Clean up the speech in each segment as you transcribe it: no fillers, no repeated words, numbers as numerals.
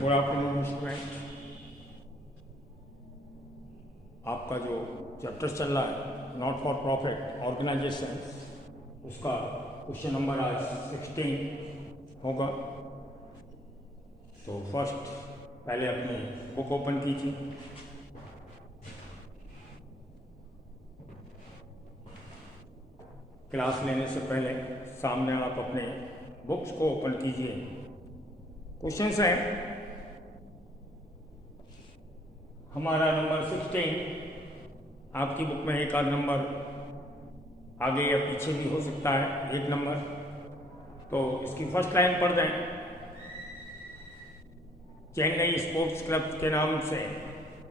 Good afternoon student. आपका जो chapter चल रहा है नॉट फॉर प्रॉफिट ऑर्गेनाइजेशन, उसका क्वेश्चन नंबर आज 16 होगा। तो फर्स्ट पहले अपनी बुक ओपन कीजिए। क्लास लेने से पहले सामने आप अपने बुक्स को ओपन कीजिए। क्वेश्चंस है हमारा नंबर 16। आपकी बुक में एक आध नंबर आगे या पीछे भी हो सकता है, एक नंबर। तो इसकी फर्स्ट लाइन पढ़ दें। चेन्नई स्पोर्ट्स क्लब के नाम से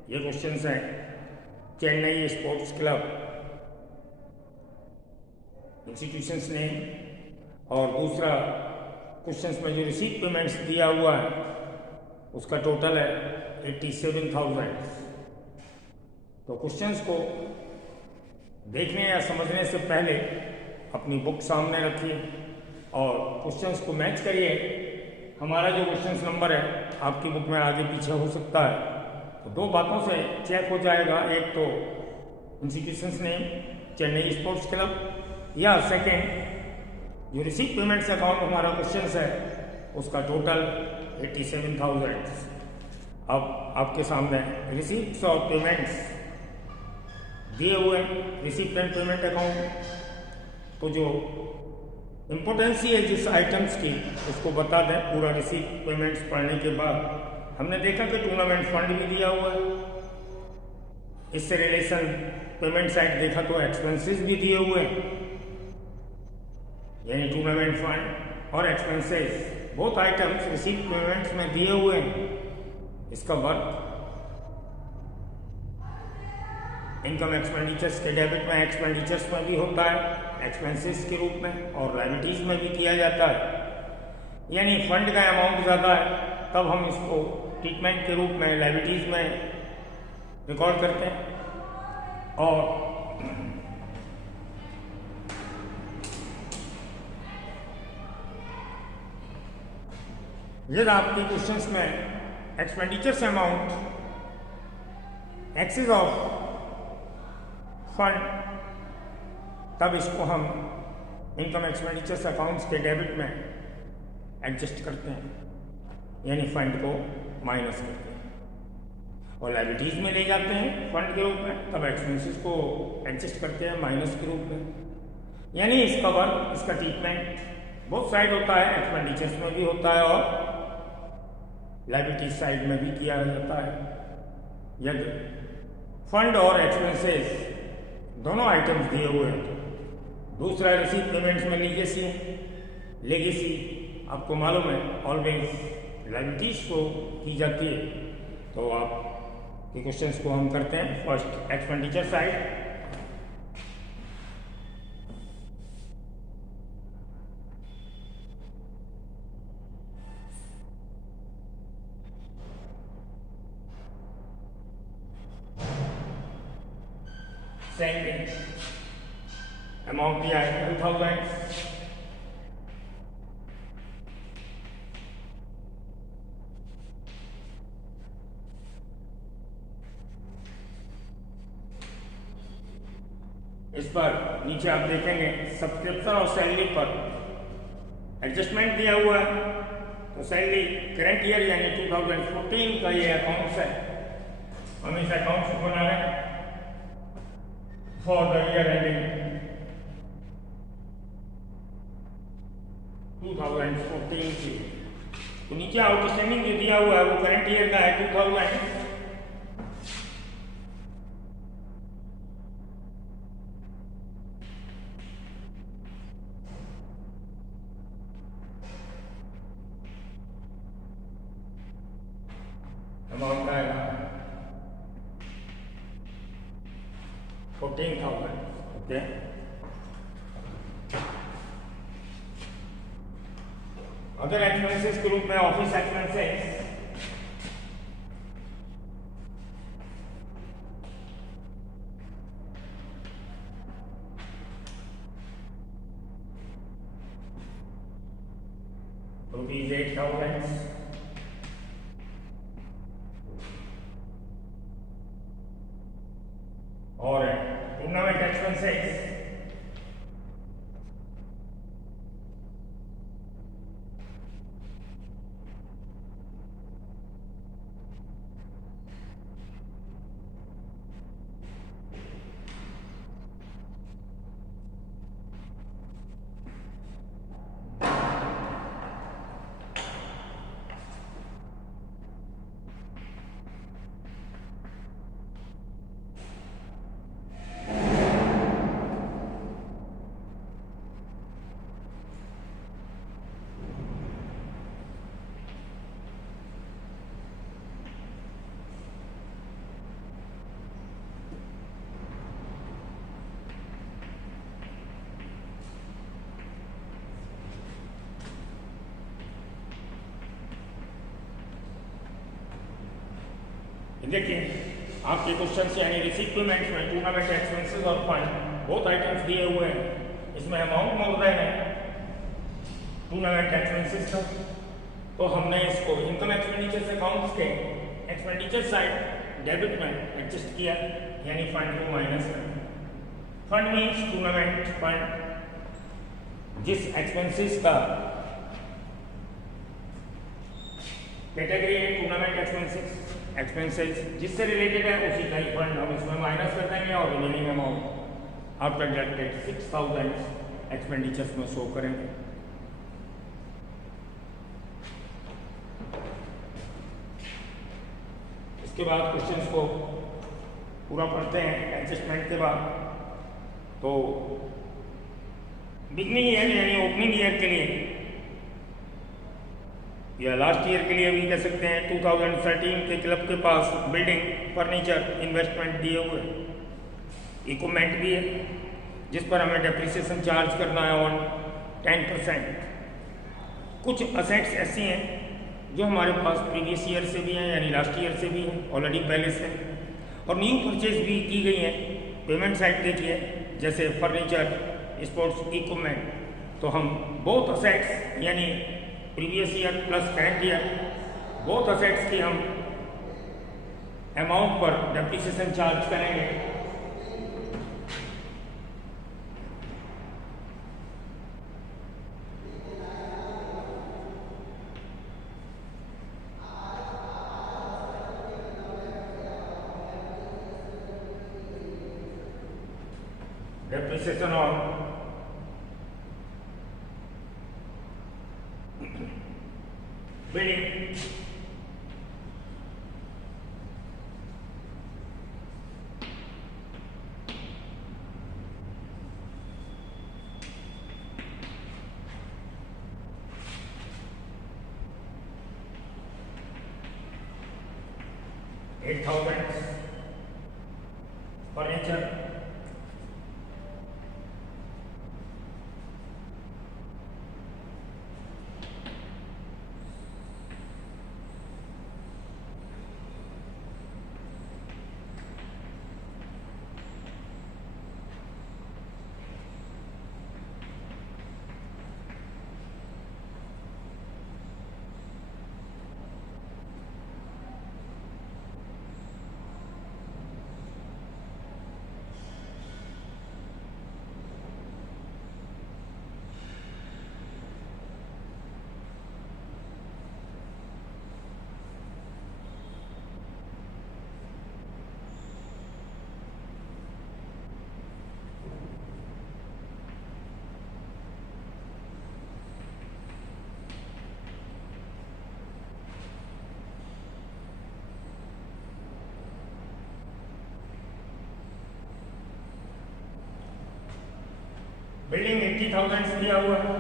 ये क्वेश्चंस हैं। Chennai sports club institutions name, और दूसरा क्वेश्चंस में जो रिसीट पेमेंट्स दिया हुआ है उसका टोटल है 87,000। तो क्वेश्चंस को देखने या समझने से पहले अपनी बुक सामने रखिए और क्वेश्चंस को मैच करिए। हमारा जो क्वेश्चंस नंबर है आपकी बुक में आगे पीछे हो सकता है, तो दो बातों से चेक हो जाएगा। एक तो institutions name Chennai sports club, या सेकेंड जो रिसीट पेमेंट्स अकाउंट हमारा क्वेश्चंस है उसका टोटल 87,000। अब आपके सामने रिसीट्स और पेमेंट्स दिए हुए हैं। रिसीट एंड पेमेंट अकाउंट, तो जो इम्पोर्टेंसी है जिस आइटम्स की उसको बता दें। पूरा रिसीट पेमेंट्स पढ़ने के बाद हमने देखा कि टूर्नामेंट फंड भी दिया हुआ है। इससे रिलेशन पेमेंट साइड देखा तो एक्सपेंसेस भी दिए हुए हैं, यानी टूर्नामेंट फंड और expenses both items receipt payments में दिए हुए हैं। इसका वर्क इनकम एक्सपेंडिचर्स के डेबिट में एक्सपेंडिचर्स में भी होता है एक्सपेंसेस के रूप में, और लायबिलिटीज में भी किया जाता है। यानी फंड का अमाउंट ज़्यादा है तब हम इसको ट्रीटमेंट के रूप में लायबिलिटीज में रिकॉर्ड करते हैं। और यदि आपके क्वेश्चंस में expenditures amount access of fund, तब इसको हम इनकम एक्सपेंडिचर्स अकाउंट्स के डेबिट में एडजस्ट करते हैं, यानी फंड को माइनस करते हैं। और लायबिलिटीज में ले जाते हैं फंड के रूप में, तब एक्सपेंसेस को एडजस्ट करते हैं माइनस के रूप में। यानी इसका वर्क, इसका ट्रीटमेंट बोथ साइड होता है, एक्सपेंडिचर्स में भी होता है और लायबिलिटीज साइड में भी किया जाता है। यदि फंड और एक्सपेंसेस दोनों आइटम्स दिए हुए हैं। दूसरा रिसीट पेमेंट्स में लीगेसी, आपको मालूम है ऑलवेज लायबिलिटीज को की जाती है। तो आप के क्वेश्चंस को हम करते हैं। First expenditure side, second amount दिया है 12,000। इस पर नीचे आप देखेंगे सब्सक्रिप्शन और सैलरी पर एडजस्टमेंट दिया हुआ है। तो सैलरी करंट ईयर यानी 2014 का ये अकाउंट्स है। हम इस अकाउंट्स को बना रहे हैं फॉर द ईयर एंडिंग 2014 की। तो नीचे आउटस्टैंडिंग जो दिया हुआ है वो करंट ईयर का है 2000। अमाउंट आएगा 14,000। ओके, अदर एक्सपेंसेस के रूप में ऑफिस एक्सपेंसेस ₹8,000। देखिए आपके क्वेश्चन से यानी रिसीव पेमेंट्स में टूर्नामेंट एक्सपेंसेस और फंड बहुत आइटम्स दिए हुए हैं। इसमें अमाउंट मोर देन है टूर्नामेंट एक्सपेंसेस का, तो हमने इसको इनकम एक्सपेंडिचर अकाउंट्स के एक्सपेंडिचर साइड डेबिट में एडजस्ट किया, यानी फंड को माइनस कर। फंड मीन्स टूर्नामेंट फंड, जिस एक्सपेंसेस का कैटेगरी है टूर्नामेंट एक्सपेंसेस जिससे रिलेटेड है उसी का ही फंड हम इसमें माइनस कर देंगे और remaining amount after debited 6000 expenditures में शो करेंगे। इसके बाद क्वेश्चंस को पूरा पढ़ते हैं एडजस्टमेंट के बाद। तो बिगनिंग ईयर यानी ओपनिंग ईयर के लिए या लास्ट ईयर के लिए भी कह सकते हैं 2013 के क्लब के पास बिल्डिंग फर्नीचर इन्वेस्टमेंट दिए हुए, इक्विपमेंट भी है जिस पर हमें डेप्रिसिएशन चार्ज करना है ऑन 10%। कुछ असेट्स ऐसी हैं जो हमारे पास प्रीवियस ईयर से भी हैं यानी लास्ट ईयर से भी हैं, ऑलरेडी पहले से, और न्यू परचेज भी की गई हैं। पेमेंट साइड देखिए जैसे फर्नीचर स्पोर्ट्स इक्विपमेंट, तो हम बोथ असेट्स यानी previous year plus current year both assets की हम अमाउंट पर डेप्रिसिएशन चार्ज करेंगे। Depreciation on building $8,000 furniture building 80,000 दिया हुआ है,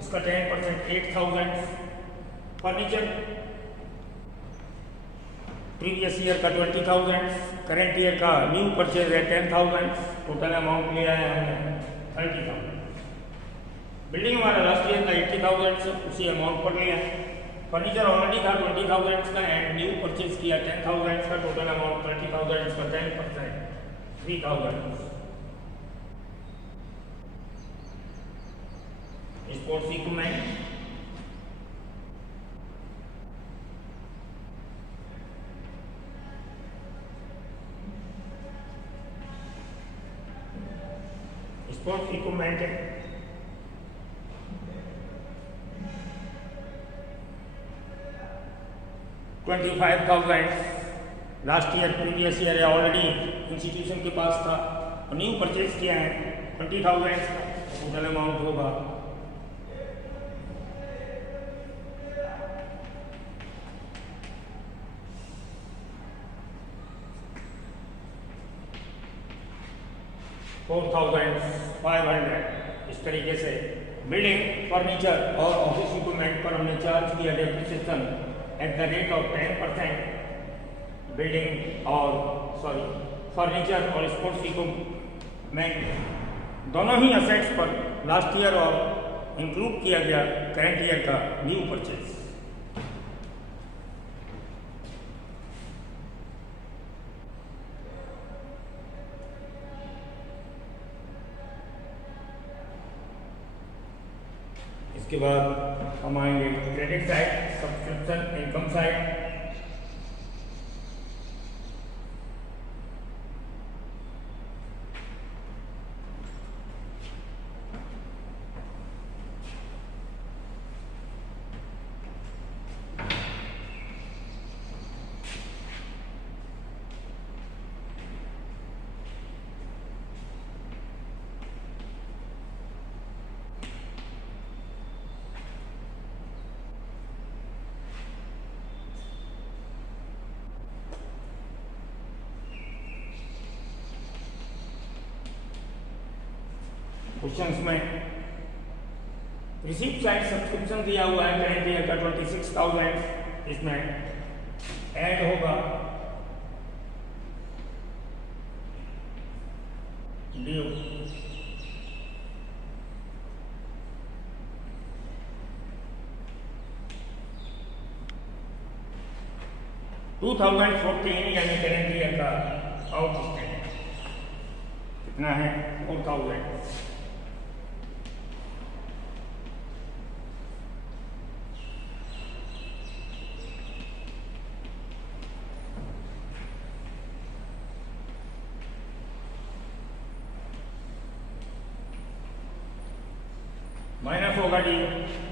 इसका 10% 8,000। फर्नीचर प्रीवियस ईयर का 20,000, करंट ईयर का न्यू परचेज है 10,000, टोटल अमाउंट लिया है हमने 30,000। बिल्डिंग हमारा लास्ट ईयर का 80,000 से उसी अमाउंट पर लिया है। फर्नीचर ऑलरेडी था 20,000 का एंड न्यू परचेज किया 10,000 का, टोटल अमाउंट 30,000 का 10% 3,000। स्पोर्ट्स इक्विपमेंट है 25,000 last year previous year already institution के पास था और न्यू परचेज किया है 20,000 का, टोटल अमाउंट होगा 4,500। इस तरीके से बिल्डिंग फर्नीचर और ऑफिस इक्विपमेंट पर हमने चार्ज किया depreciation at the rate of 10%। Building और फर्नीचर और स्पोर्ट्स इक्विपमेंट दोनों ही असेट्स पर लास्ट ईयर और इंक्लूड किया गया करंट ईयर का न्यू परचेज। उसके बाद हम आएंगे credit side, subscription income side. Questions में रिसीप्ट साइड सब्सक्रिप्शन दिया हुआ है करेंट ईयर का 26,000, इसमें ऐड होगा ड्यू 2014 यानी करेंट ईयर का आउटस्टैंडिंग कितना है 4,000। माइनस होगा डी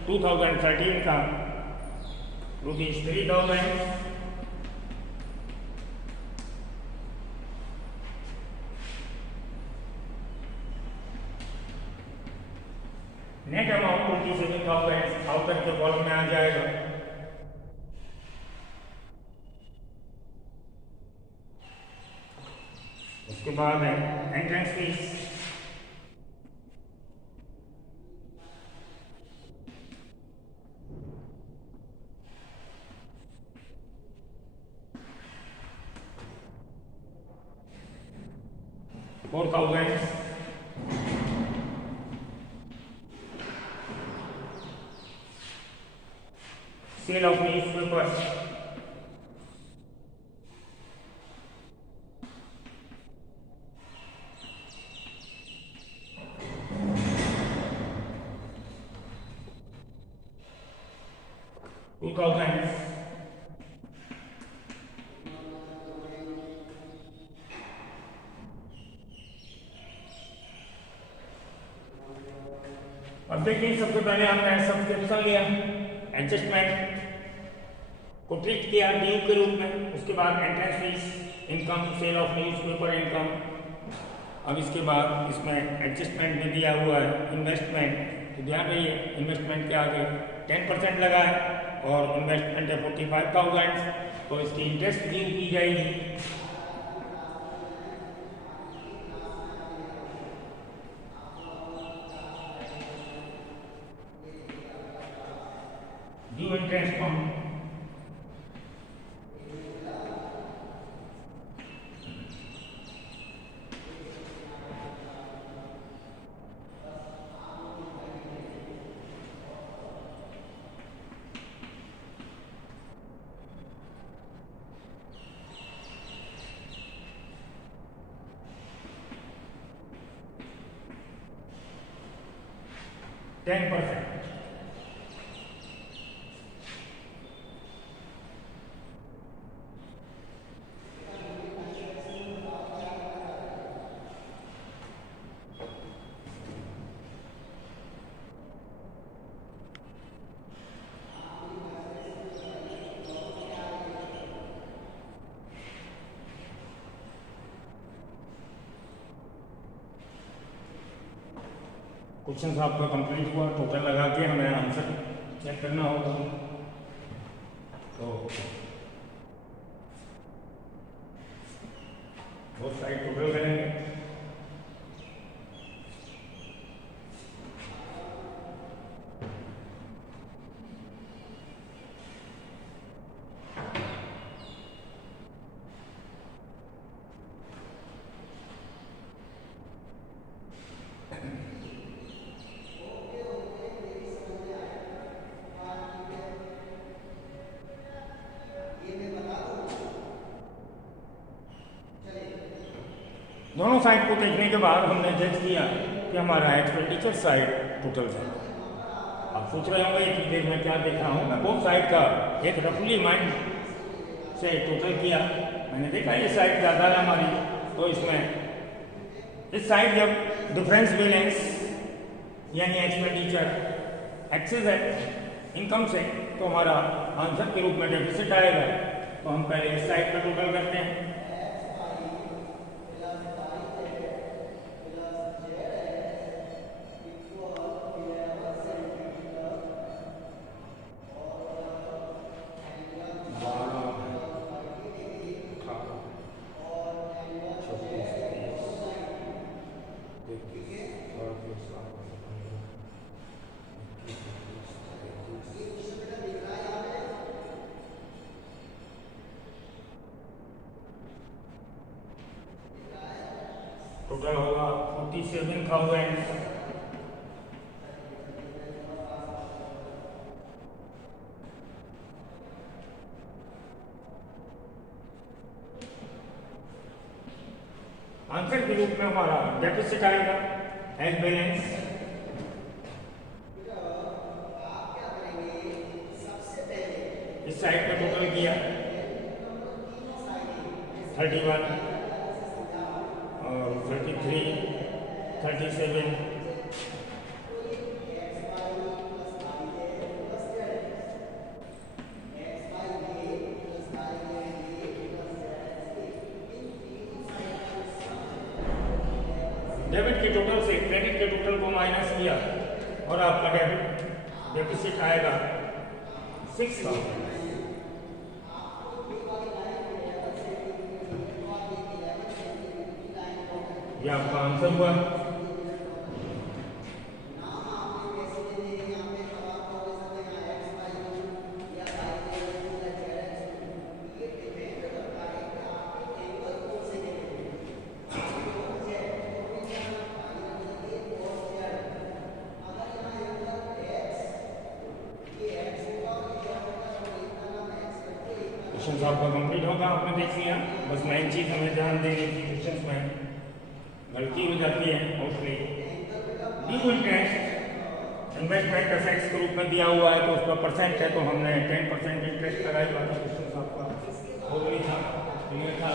2013 का ₹3,000। नेट अमाउंट 27,000 आउटर के कॉलम में आ जाएगा। उसके बाद है entrance fees, $4,000। Sale of newspaper, $2,000। अब देखिए सबसे पहले हमने सब्सक्रिप्शन लिया, एडजस्टमेंट को ट्रीट किया ड्यू के रूप में। उसके बाद entrance fees, income, sale of newspaper income. अब इसके बाद इसमें एडजस्टमेंट भी दिया हुआ है इन्वेस्टमेंट, तो ध्यान रहिए इन्वेस्टमेंट के आगे 10% लगा है और इन्वेस्टमेंट है 45,000, तो इसकी इंटरेस्ट ड्यू की जाएगी। Due interest on 10%। क्वेश्चन आपका कंप्लीट हुआ, टोटल लगा के हमें आंसर चेक करना होगा। तो बहुत सारी टोटल करेंगे। दोनों साइड को देखने के बाद हमने जज किया कि हमारा एक्सपेंडिचर साइड टोटल है। अब सोच रहे होंगे इतनी देर में क्या देख रहा हूँ, मैं बोथ साइड का एक रफली माइंड से टोटल किया। मैंने देखा ये साइड ज़्यादा है हमारी, तो इसमें इस साइड जब डिफरेंस बैलेंस यानी एक्सपेंडिचर एक्सेस है इनकम से, तो हमारा आंसर के रूप में डेफिसिट आएगा। तो हम पहले इस साइड का टोटल करते हैं। टोटल होगा 47,000। आंसर के रूप में हमारा डेफिसिट आएगा एज बैलेंस। इस साइड का टोटल किया 31 और 33, 37, डेबिट के टोटल से क्रेडिट के टोटल को माइनस किया और आपका डेबिट डेफिसिट आएगा 6,000। ये आपका आंसर हुआ। क्वेश्चन आपका कंप्लीट होगा, आपने देख लिया। बस मेन चीज हमें ध्यान देनी थी, क्वेश्चन में गलती हो जाती है mostly. Due interest investment assets के रूप में दिया हुआ है, तो उसका परसेंट है, तो हमने 10% इंटरेस्ट लगाया हुआ था। क्वेश्चन आपका हो गई था, क्लियर था।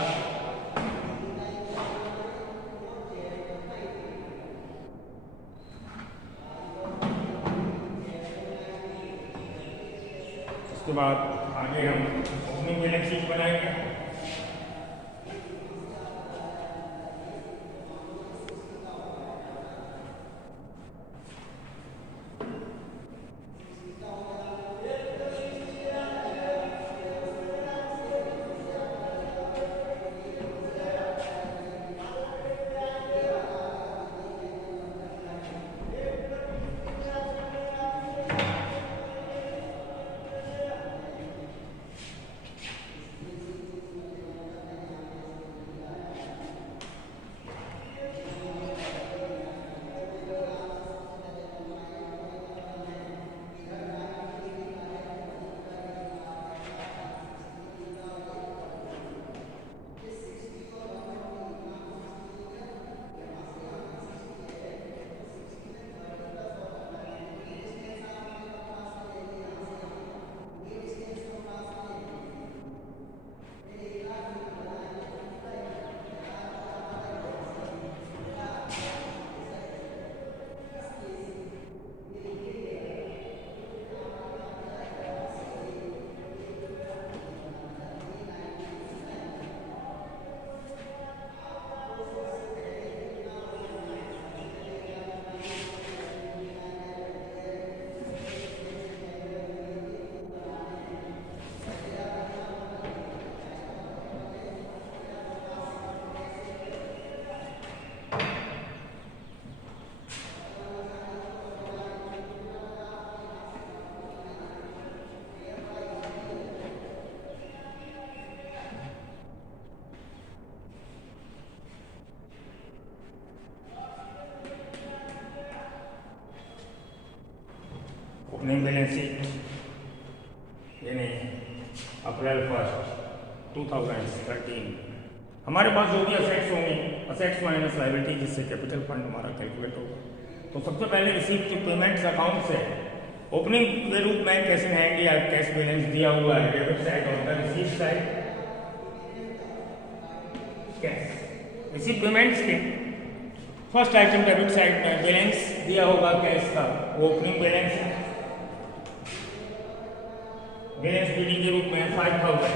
उसके बाद आगे हम ओपनिंग बैलेंस शीट बनाएंगे। ओपनिंग बैलेंस शीट यानी अप्रैल 1, 2013। हमारे पास जो भी असेट्स होंगे, असेट्स माइनस लायबिलिटी, जिससे कैपिटल फंड हमारा कैलकुलेट होगा। तो सबसे पहले रिसीव की पेमेंट्स अकाउंट से ओपनिंग के रूप में कैश इन हैंड या कैश बैलेंस दिया हुआ है डेबिट साइड और the receive side cash receive payments के फर्स्ट आइटम डेबिट साइड में बैलेंस दिया होगा कैश का, वो ओपनिंग बैलेंस है। बैलेंस बिलिंग के रूप में 5000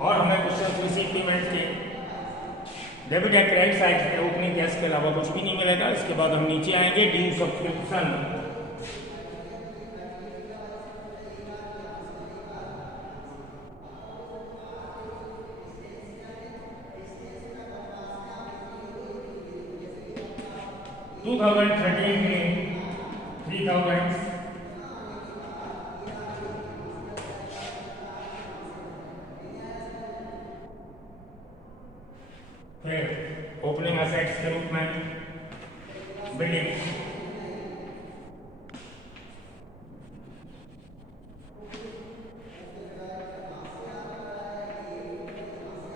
और हमें क्वेश्चन रिसीव पेमेंट के डेबिट या क्रेडिट साइड पे ओपनिंग कैश के अलावा कुछ भी नहीं मिलेगा। इसके बाद हम नीचे आएंगे ड्यू सब्सक्रिप्शन। टू 2013 में 3000 फिर ओपनिंग असेट्स के रूप में बिल्डिंग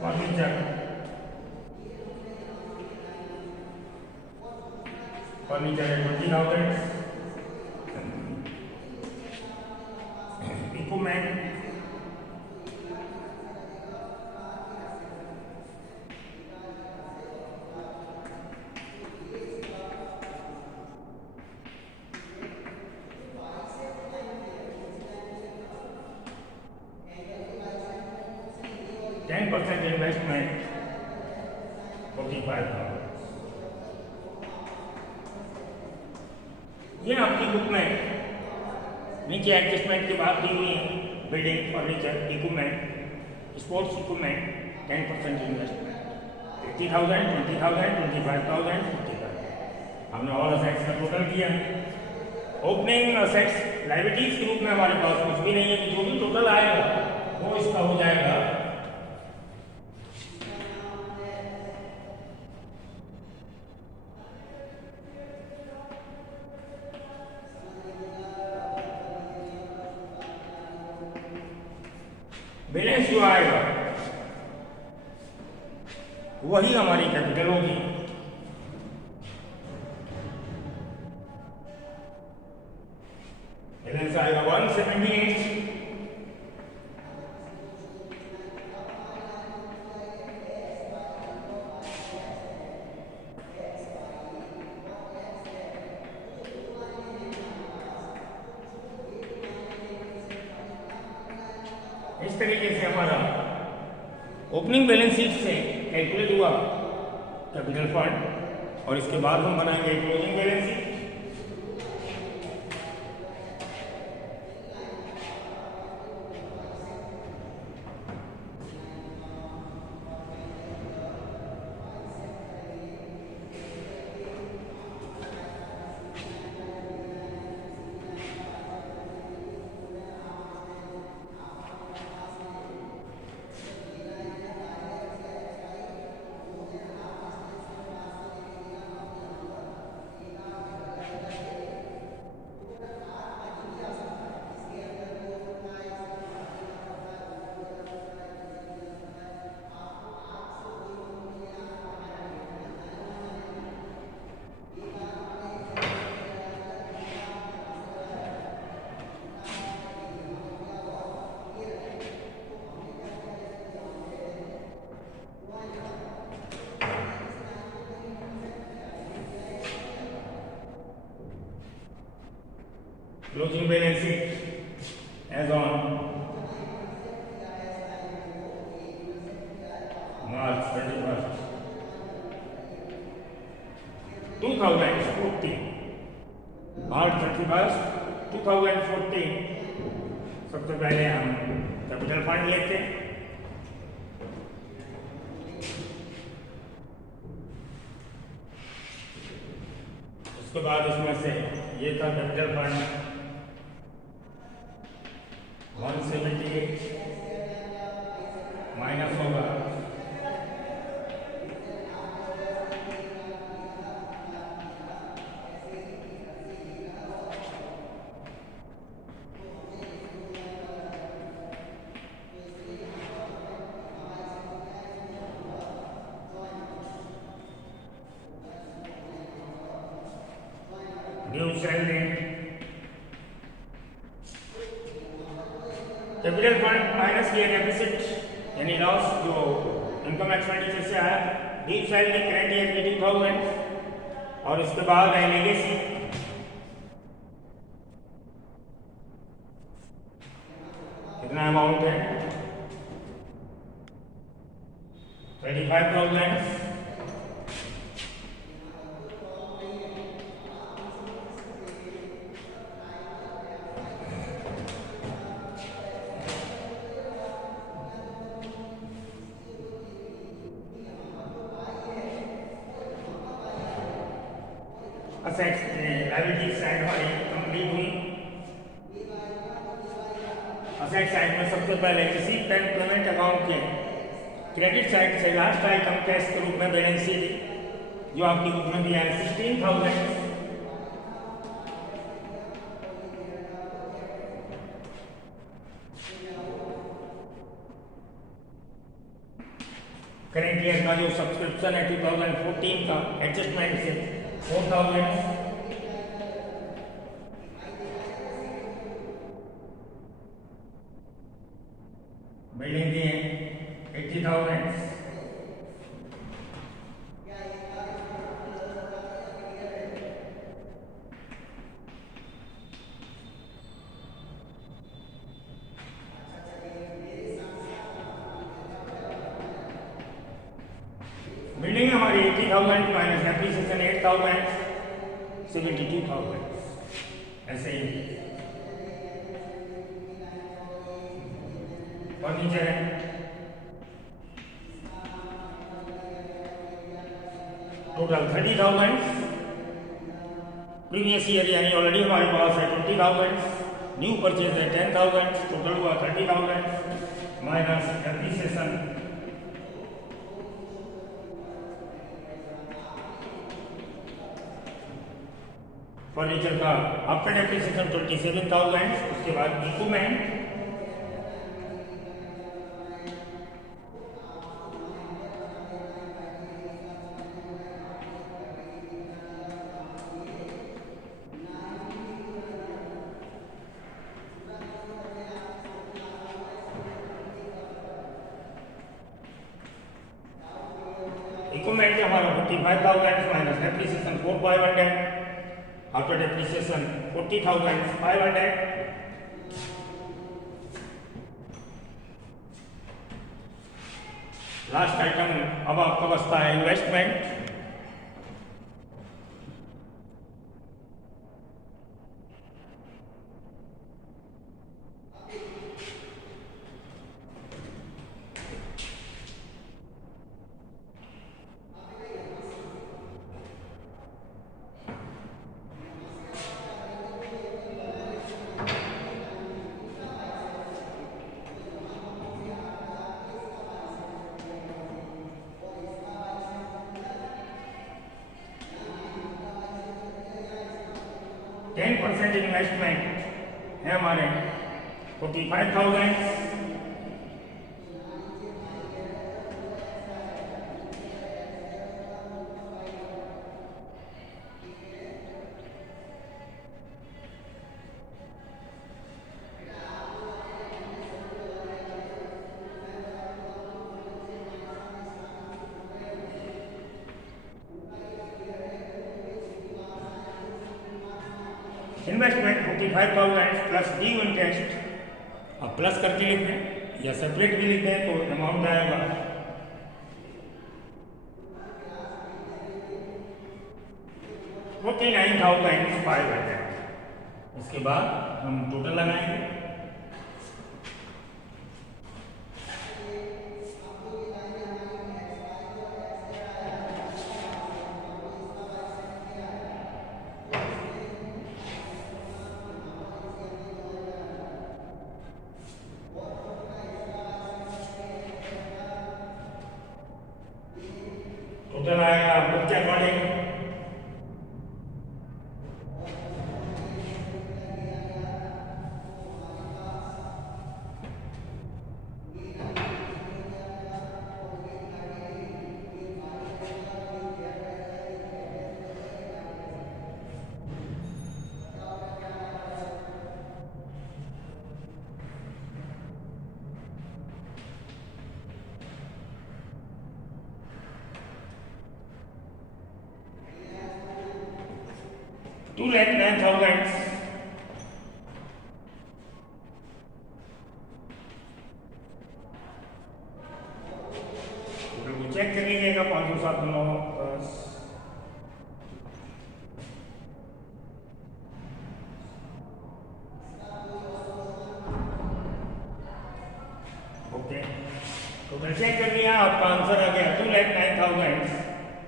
फर्नीचर है 20,000 इक्विपमेंट 10% investment 45,000। ये आपकी बुक में नीचे एडजस्टमेंट की बात दी हुई है। Building, furniture, equipment, sports equipment 10% investment 80,000, 20,000, 25,000, 50,000। हमने ऑल असेट्स का टोटल किया। ओपनिंग असेट्स लायबिलिटीज के रूप में हमारे पास कुछ भी नहीं है, कि जो भी टोटल आएगा वो इसका हो जाएगा बैलेंस जो आएगा वही हमारी कैपिटल होगी। बैलेंस आएगा 178। इस तरीके से हमारा ओपनिंग बैलेंस शीट से कैलकुलेट हुआ कैपिटल फंड, और इसके बाद हम बनाएंगे closing balance sheet. Closing balance sheet as on March 31st, 2014। March 31st, 2014 सबसे पहले हम कैपिटल फंड लेते हैं। उसके बाद इसमें से ये था कैपिटल फंड 178 माइनस होगा सेल दें। कैपिटल फंड माइनस किया डेफिसिट यानी लॉस जो इनकम एक्सपेंडिचर से आया। डीप सेल में करंट ईयर की 2000 और इसके बाद है लेगेसी। कितना अमाउंट है 35,000। असेट्स लायबिलिटी साइड हमारी कंप्लीट हुई। असेट साइड में सबसे पहले रिसीप्ट एंड पेमेंट अकाउंट के क्रेडिट साइड से लास्ट आइटम कैश के रूप में बैलेंस शीट जो आपकी बुक में दिया है 16,000। करेंट ईयर का जो सब्सक्रिप्शन है 2014 का एडजस्टमेंट से 4,000। बिल्डिंग की 80,000। बिल्डिंग हमारी 80,000 माइनस डेप्रिसिएशन 8,000 72,000 ऐसे ही। फर्नीचर है टोटल 30,000। प्रीवियस ईयर यानी ऑलरेडी हमारे पास है 20,000। न्यू परचेज है 10,000। टोटल हुआ 30,000 माइनस डेप्रिसिएशन। फर्नीचर का आफ्टर डेप्रिसिएशन 27,000। उसके बाद equipment 45,000 minus depreciation 4,500 after depreciation 40,500। Last item अब आपका बचता है इन्वेस्टमेंट। इन्वेस्टमेंट है हमारे 45,000। Investment 45,000 plus due interest. अब प्लस करके लिख दें या सेपरेट भी लिख दें तो अमाउंट आएगा 49,500। इसके बाद हम टोटल लगाएंगे। टोटल आएगा बुक के अकॉर्डिंग 49,500 2,09,000। चेक कर लीजिएगा 507 10। ओके, टोटल चेक कर लिया, आपका आंसर आ गया 2,09,000।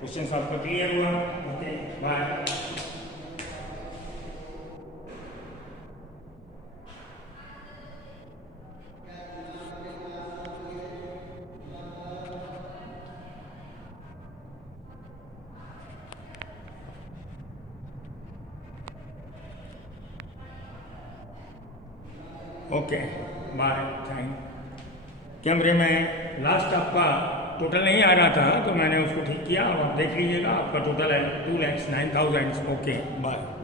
क्वेश्चन आपका क्लियर हुआ। Okay, bye. Okay, bye, thank. कैमरे में लास्ट आपका टोटल नहीं आ रहा था तो मैंने उसको ठीक किया, अब आप देख लीजिएगा, आपका टोटल है 2,09,000। Okay, bye.